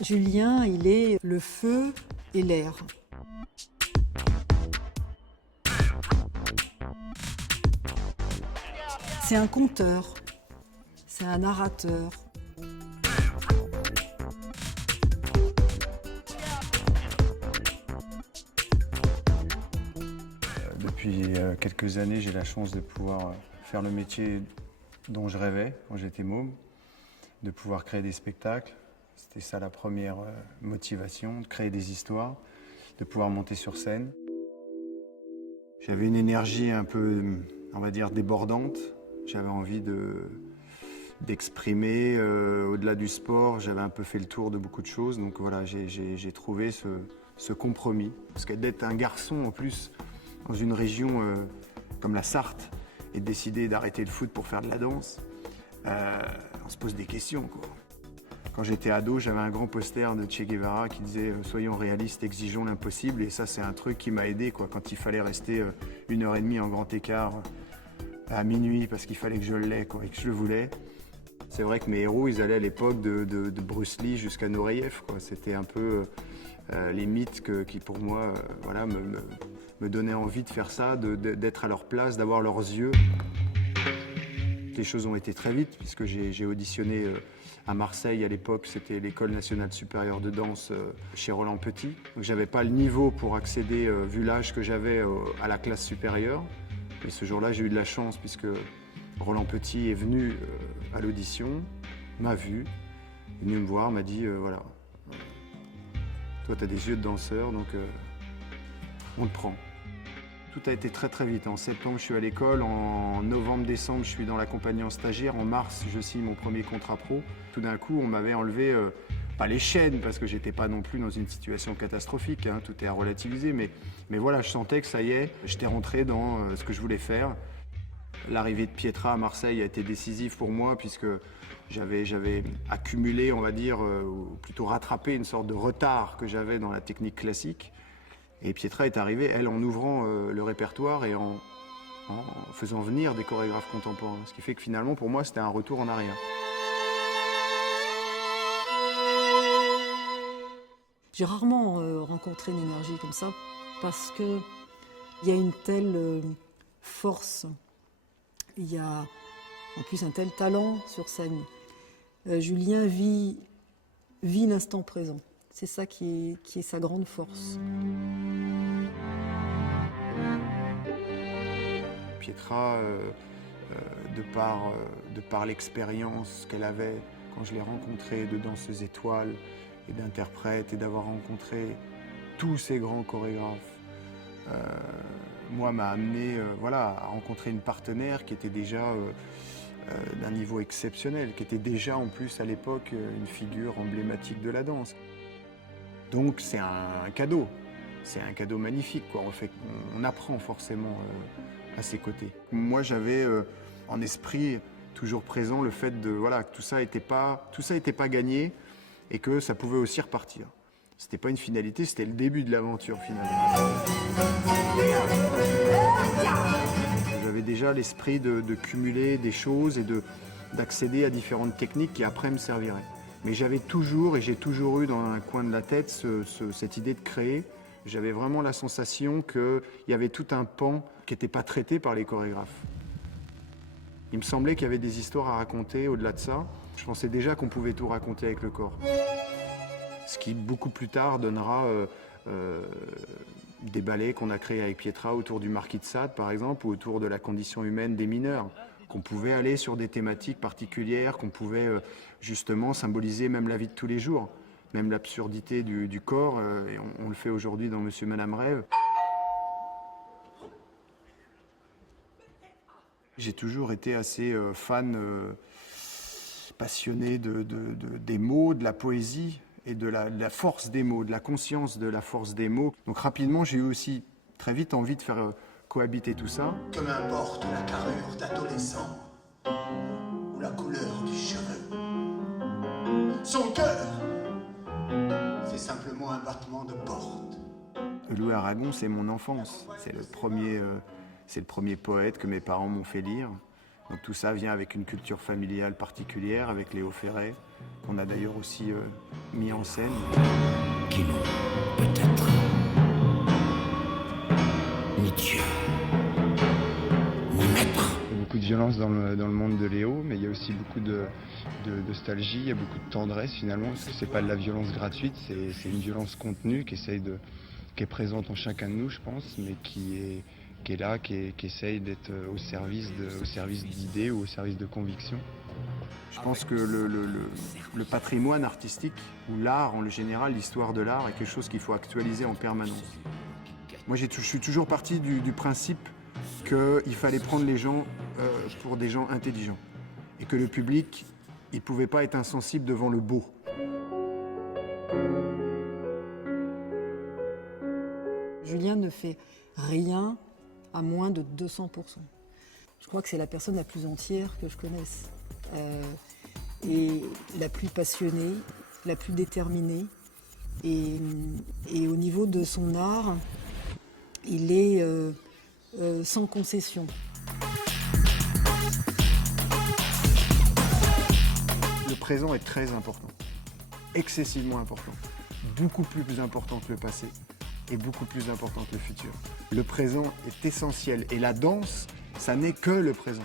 Julien, il est le feu et l'air. C'est un conteur, c'est un narrateur. Depuis quelques années, j'ai la chance de pouvoir faire le métier dont je rêvais quand j'étais môme, de pouvoir créer des spectacles. C'était ça la première motivation, de créer des histoires, de pouvoir monter sur scène. J'avais une énergie un peu, on va dire, débordante. J'avais envie d'exprimer au-delà du sport. J'avais un peu fait le tour de beaucoup de choses. Donc voilà, j'ai trouvé ce compromis. Parce que d'être un garçon en plus dans une région comme la Sarthe et de décider d'arrêter le foot pour faire de la danse, on se pose des questions, quoi. Quand j'étais ado, j'avais un grand poster de Che Guevara qui disait « Soyons réalistes, exigeons l'impossible ». Et ça, c'est un truc qui m'a aidé, quoi, quand il fallait rester 1h30 en grand écart à minuit parce qu'il fallait que je l'aie, quoi, et que je le voulais. C'est vrai que mes héros, ils allaient à l'époque de Bruce Lee jusqu'à Nureyev, quoi. C'était un peu les mythes qui, pour moi, voilà, me donnaient envie de faire ça, d'être à leur place, d'avoir leurs yeux. Les choses ont été très vite, puisque j'ai auditionné à Marseille à l'époque, c'était l'École nationale supérieure de danse chez Roland Petit. Donc j'avais pas le niveau pour accéder, vu l'âge que j'avais, à la classe supérieure. Et ce jour-là, j'ai eu de la chance, puisque Roland Petit est venu à l'audition, m'a vu, est venu me voir, m'a dit voilà, toi tu as des yeux de danseur, donc on te prend. Tout a été très très vite. En septembre, je suis à l'école. En novembre-décembre, je suis dans la compagnie en stagiaire. En mars, je signe mon premier contrat pro. Tout d'un coup, on m'avait enlevé, pas les chaînes, parce que j'étais pas non plus dans une situation catastrophique, hein, tout est à relativiser, mais voilà, je sentais que ça y est, j'étais rentré dans ce que je voulais faire. L'arrivée de Pietra à Marseille a été décisive pour moi, puisque j'avais accumulé, on va dire, ou plutôt rattrapé une sorte de retard que j'avais dans la technique classique. Et Pietra est arrivée, elle, en ouvrant le répertoire et en faisant venir des chorégraphes contemporains. Ce qui fait que finalement, pour moi, c'était un retour en arrière. J'ai rarement rencontré une énergie comme ça, parce qu'il y a une telle force, il y a en plus un tel talent sur scène. Julien vit l'instant présent. C'est ça qui est sa grande force. Pietra, de par l'expérience qu'elle avait quand je l'ai rencontrée de danseuse étoile et d'interprète, et d'avoir rencontré tous ces grands chorégraphes, moi m'a amené voilà, à rencontrer une partenaire qui était déjà d'un niveau exceptionnel, qui était déjà en plus à l'époque une figure emblématique de la danse. Donc c'est un cadeau magnifique, quoi. On apprend forcément à ses côtés. Moi j'avais en esprit toujours présent le fait voilà, que tout ça n'était pas gagné et que ça pouvait aussi repartir. C'était pas une finalité, c'était le début de l'aventure finalement. J'avais déjà l'esprit de cumuler des choses et d'accéder à différentes techniques qui après me serviraient. Mais j'avais toujours, et j'ai toujours eu dans un coin de la tête cette idée de créer. J'avais vraiment la sensation qu'il y avait tout un pan qui n'était pas traité par les chorégraphes. Il me semblait qu'il y avait des histoires à raconter au-delà de ça. Je pensais déjà qu'on pouvait tout raconter avec le corps. Ce qui, beaucoup plus tard, donnera des ballets qu'on a créés avec Pietra autour du Marquis de Sade, par exemple, ou autour de la condition humaine des mineurs. Qu'on pouvait aller sur des thématiques particulières, qu'on pouvait justement symboliser même la vie de tous les jours, même l'absurdité du corps, et on le fait aujourd'hui dans Monsieur Madame Rêve. J'ai toujours été assez fan, passionné des mots, de la poésie et de la force des mots, de la conscience de la force des mots. Donc rapidement, j'ai eu aussi très vite envie de faire cohabiter tout ça. Que m'importe la carrure d'adolescent ou la couleur du cheveu. Son cœur, c'est simplement un battement de porte. Louis Aragon, c'est mon enfance. C'est le premier poète que mes parents m'ont fait lire. Donc tout ça vient avec une culture familiale particulière, avec Léo Ferré, qu'on a d'ailleurs aussi mis en scène. Qui n'ont peut-être ni Dieu, ni maître. Il y a beaucoup de violence dans le monde de Léo, mais il y a aussi beaucoup de nostalgie, il y a beaucoup de tendresse finalement, parce que c'est pas de la violence gratuite, c'est une violence contenue qui est présente en chacun de nous, je pense, mais qui est là, qui essaye d'être au service d'idées ou au service de convictions. Je pense que le patrimoine artistique, ou l'art en général, l'histoire de l'art, est quelque chose qu'il faut actualiser en permanence. Moi, je suis toujours parti du principe qu'il fallait prendre les gens pour des gens intelligents. Et que le public, il ne pouvait pas être insensible devant le beau. Julien ne fait rien à moins de 200%. Je crois que c'est la personne la plus entière que je connaisse. Et la plus passionnée, la plus déterminée. Et au niveau de son art, il est sans concession. Le présent est très important, excessivement important, beaucoup plus important que le passé et beaucoup plus important que le futur. Le présent est essentiel et la danse, ça n'est que le présent.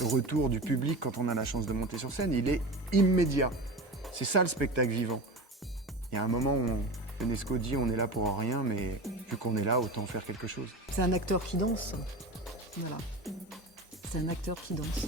Le retour du public quand on a la chance de monter sur scène, il est immédiat. C'est ça le spectacle vivant. Il y a un moment où UNESCO dit on est là pour rien, mais vu qu'on est là, autant faire quelque chose. C'est un acteur qui danse. Voilà. C'est un acteur qui danse.